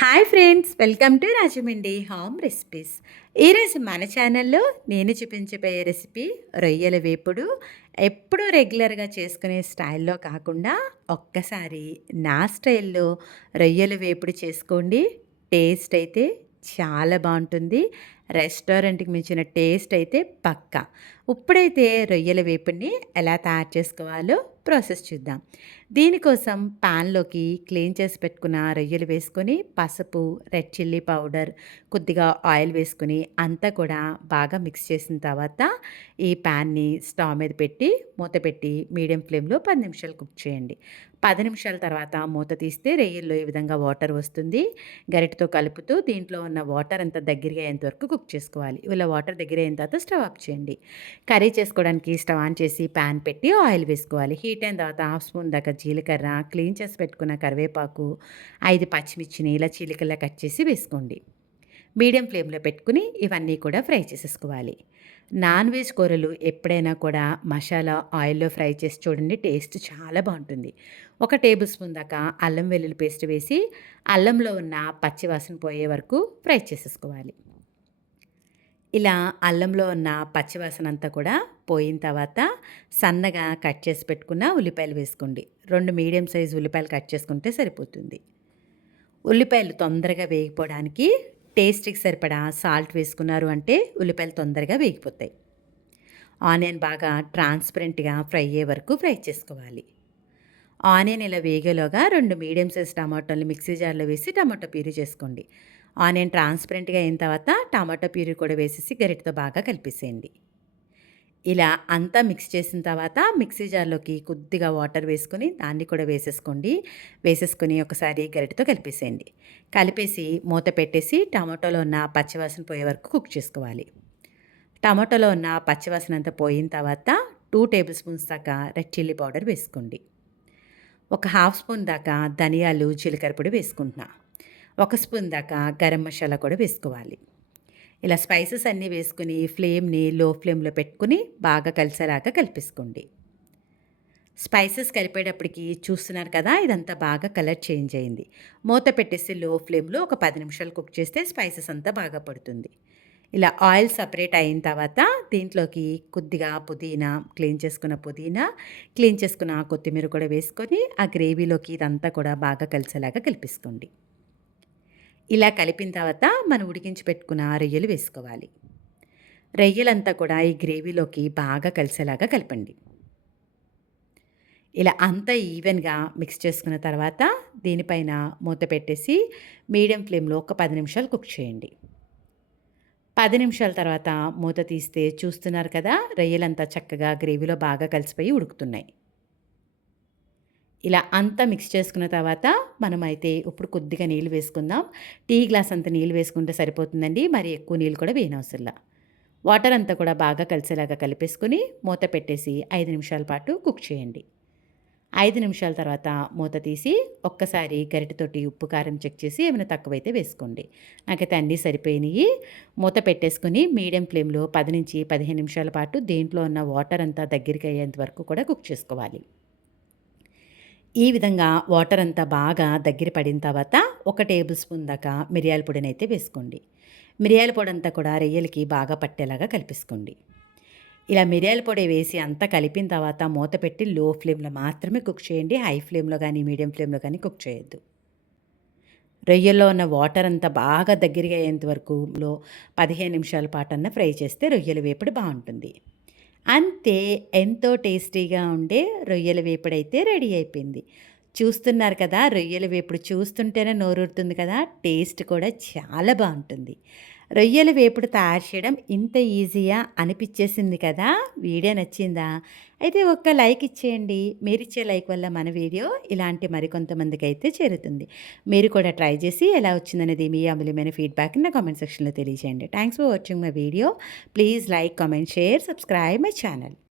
Hi friends welcome to Rajahmundry home recipes. ఈరోజు మన ఛానల్లో నేను చూపించబోయే రెసిపీ రొయ్యల వేపుడు. ఎప్పుడూ రెగ్యులర్గా చేసుకునే స్టైల్లో కాకుండా ఒక్కసారి నా స్టైల్లో రొయ్యల వేపుడు చేసుకోండి. టేస్ట్ అయితే చాలా బాగుంటుంది. రెస్టారెంట్కి మించిన టేస్ట్ అయితే పక్కా. ఇప్పుడైతే రొయ్యల వేపుడిని ఎలా తయారు చేసుకోవాలో ప్రాసెస్ చూద్దాం. దీనికోసం పాన్లోకి క్లీన్ చేసి పెట్టుకున్న రొయ్యలు వేసుకొని పసుపు రెడ్ చిల్లీ పౌడర్ కొద్దిగా ఆయిల్ వేసుకుని అంతా కూడా బాగా మిక్స్ చేసిన తర్వాత ఈ ప్యాన్ని స్టవ్ మీద పెట్టి మూత పెట్టి మీడియం ఫ్లేమ్లో పది నిమిషాలు కుక్ చేయండి. పది నిమిషాల తర్వాత మూత తీస్తే రొయ్యల్లో ఈ విధంగా వాటర్ వస్తుంది. గరిటతో కలుపుతూ దీంట్లో ఉన్న వాటర్ అంతా దగ్గరగా అయ్యేంత వరకు కుక్ చేసుకోవాలి. ఇలా వాటర్ దగ్గర అయిన తర్వాత స్టవ్ ఆఫ్ చేయండి. కర్రీ చేసుకోవడానికి స్టవ్ ఆన్ చేసి ప్యాన్ పెట్టి ఆయిల్ వేసుకోవాలి. హీట్ అయిన తర్వాత హాఫ్ స్పూన్ దాకా జీలకర్ర క్లీన్ చేసి పెట్టుకున్న కరివేపాకు ఐదు పచ్చిమిర్చిని ఇలా చీలికల్లా కట్ చేసి వేసుకోండి. మీడియం ఫ్లేమ్లో పెట్టుకుని ఇవన్నీ కూడా ఫ్రై చేసేసుకోవాలి. నాన్ వెజ్ కూరలు ఎప్పుడైనా కూడా మసాలా ఆయిల్లో ఫ్రై చేసి చూడండి టేస్ట్ చాలా బాగుంటుంది. ఒక టేబుల్ స్పూన్ దాకా అల్లం వెల్లుల్లి పేస్ట్ వేసి అల్లంలో ఉన్న పచ్చివాసన పోయే వరకు ఫ్రై చేసేసుకోవాలి. ఇలా అల్లంలో ఉన్న పచ్చివాసన అంతా కూడా పోయిన తర్వాత సన్నగా కట్ చేసి పెట్టుకున్న ఉల్లిపాయలు వేసుకోండి. రెండు మీడియం సైజు ఉల్లిపాయలు కట్ చేసుకుంటే సరిపోతుంది. ఉల్లిపాయలు తొందరగా వేగిపోవడానికి టేస్ట్కి సరిపడా సాల్ట్ వేసుకున్నారు అంటే ఉల్లిపాయలు తొందరగా వేగిపోతాయి. ఆనియన్ బాగా ట్రాన్స్పరెంట్గా ఫ్రై అయ్యే వరకు ఫ్రై చేసుకోవాలి. ఆనియన్ ఇలా వేగేలోగా రెండు మీడియం సైజ్ టమాటోలు మిక్సీ జార్లో వేసి టమాటో ప్యూరీ చేసుకోండి. ఆనియన్ ట్రాన్స్పరెంట్గా అయిన తర్వాత టమాటో ప్యూరీ కూడా వేసేసి గరిటతో బాగా కలిపేసేయండి. ఇలా అంతా మిక్స్ చేసిన తర్వాత మిక్సీ జార్లోకి కొద్దిగా వాటర్ వేసుకొని దాన్ని కూడా వేసేసుకోండి. వేసేసుకొని ఒకసారి గరిటతో కలిపేసేయండి. కలిపేసి మూత పెట్టేసి టమాటోలో ఉన్న పచ్చివాసన పోయే వరకు కుక్ చేసుకోవాలి. టమాటోలో ఉన్న పచ్చివాసన అంతా పోయిన తర్వాత టూ టేబుల్ స్పూన్స్ దాకా రెడ్ చిల్లీ పౌడర్ వేసుకోండి. ఒక హాఫ్ స్పూన్ దాకా ధనియాలు జీలకర్ర పొడి వేసుకుంటున్నా. ఒక స్పూన్ దాకా గరం మసాలా కూడా వేసుకోవాలి. ఇలా స్పైసెస్ అన్నీ వేసుకుని ఫ్లేమ్ని లో ఫ్లేమ్లో పెట్టుకుని బాగా కలిసేలాగా కలిపేసుకోండి. స్పైసెస్ కలిపేటప్పటికి చూస్తున్నారు కదా ఇదంతా బాగా కలర్ చేంజ్ అయింది. మూత పెట్టేసి లో ఫ్లేమ్లో ఒక పది నిమిషాలు కుక్ చేస్తే స్పైసెస్ అంతా బాగా పడుతుంది. ఇలా ఆయిల్ సపరేట్ అయిన తర్వాత దీంట్లోకి కొద్దిగా పుదీనా క్లీన్ చేసుకున్న పుదీనా క్లీన్ చేసుకున్న కొత్తిమీర కూడా వేసుకొని ఆ గ్రేవీలోకి ఇదంతా కూడా బాగా కలిసేలాగా కలిపేసుకోండి. ఇలా కలిపిన తర్వాత మనం ఉడికించి పెట్టుకున్న రొయ్యలు వేసుకోవాలి. రొయ్యలంతా కూడా ఈ గ్రేవీలోకి బాగా కలిసేలాగా కలపండి. ఇలా అంతా ఈవెన్గా మిక్స్ చేసుకున్న తర్వాత దీనిపైన మూత పెట్టేసి మీడియం ఫ్లేమ్లో ఒక పది నిమిషాలు కుక్ చేయండి. పది నిమిషాల తర్వాత మూత తీస్తే చూస్తున్నారు కదా రొయ్యలంతా చక్కగా గ్రేవీలో బాగా కలిసిపోయి ఉడుకుతున్నాయి. ఇలా అంతా మిక్స్ చేసుకున్న తర్వాత మనమైతే ఇప్పుడు కొద్దిగా నీళ్ళు వేసుకుందాం. టీ గ్లాస్ అంత నీళ్ళు వేసుకుంటే సరిపోతుందండి మరి ఎక్కువ నీళ్ళు కూడా వేయనవసరంలా. వాటర్ అంతా కూడా బాగా కలిసేలాగా కలిపేసుకుని మూత పెట్టేసి ఐదు నిమిషాల పాటు కుక్ చేయండి. ఐదు నిమిషాల తర్వాత మూత తీసి ఒక్కసారి గరిటతోటి ఉప్పు కారం చెక్ చేసి ఏమైనా తక్కువైతే వేసుకోండి. నాకైతే అన్నీ సరిపోయినాయి. మూత పెట్టేసుకుని మీడియం ఫ్లేమ్లో పది నుంచి పదిహేను నిమిషాల పాటు దేంట్లో ఉన్న వాటర్ అంతా దగ్గరికి అయ్యేంత వరకు కూడా కుక్ చేసుకోవాలి. ఈ విధంగా వాటర్ అంతా బాగా దగ్గర పడిన తర్వాత ఒక టేబుల్ స్పూన్ దాకా మిరియాల పొడిని అయితే వేసుకోండి. మిరియాల పొడి అంతా కూడా రొయ్యలకి బాగా పట్టేలాగా కలిపేసుకోండి. ఇలా మిరియాల పొడి వేసి అంతా కలిపిన తర్వాత మూత పెట్టి లో ఫ్లేమ్లో మాత్రమే కుక్ చేయండి. హై ఫ్లేమ్లో కానీ మీడియం ఫ్లేమ్లో కానీ కుక్ చేయొద్దు. రొయ్యల్లో ఉన్న వాటర్ అంతా బాగా దగ్గరగా అయ్యేంత వరకు లో పదిహేను నిమిషాల పాటు అన్న ఫ్రై చేస్తే రొయ్యల వేపుడు బాగుంటుంది. అంతే ఎంతో టేస్టీగా ఉండే రొయ్యల వేపుడు అయితే రెడీ అయిపోయింది. చూస్తున్నారు కదా రొయ్యల వేపుడు చూస్తుంటేనే నోరూరుతుంది కదా టేస్ట్ కూడా చాలా బాగుంటుంది. రొయ్యల వేపుడు తయారు చేయడం ఇంత ఈజీయా అనిపించేసింది కదా? వీడియో నచ్చిందా? అయితే ఒక్క లైక్ ఇచ్చేయండి. మీరు ఇచ్చే లైక్ వల్ల మన వీడియో ఇలాంటి మరికొంతమందికి అయితే చేరుతుంది. మీరు కూడా ట్రై చేసి ఎలా వచ్చిందనేది మీ అమూల్యమైన ఫీడ్బ్యాక్ నా కామెంట్ సెక్షన్లో తెలియజేయండి. Thanks for watching my video. Please like comment share subscribe my channel.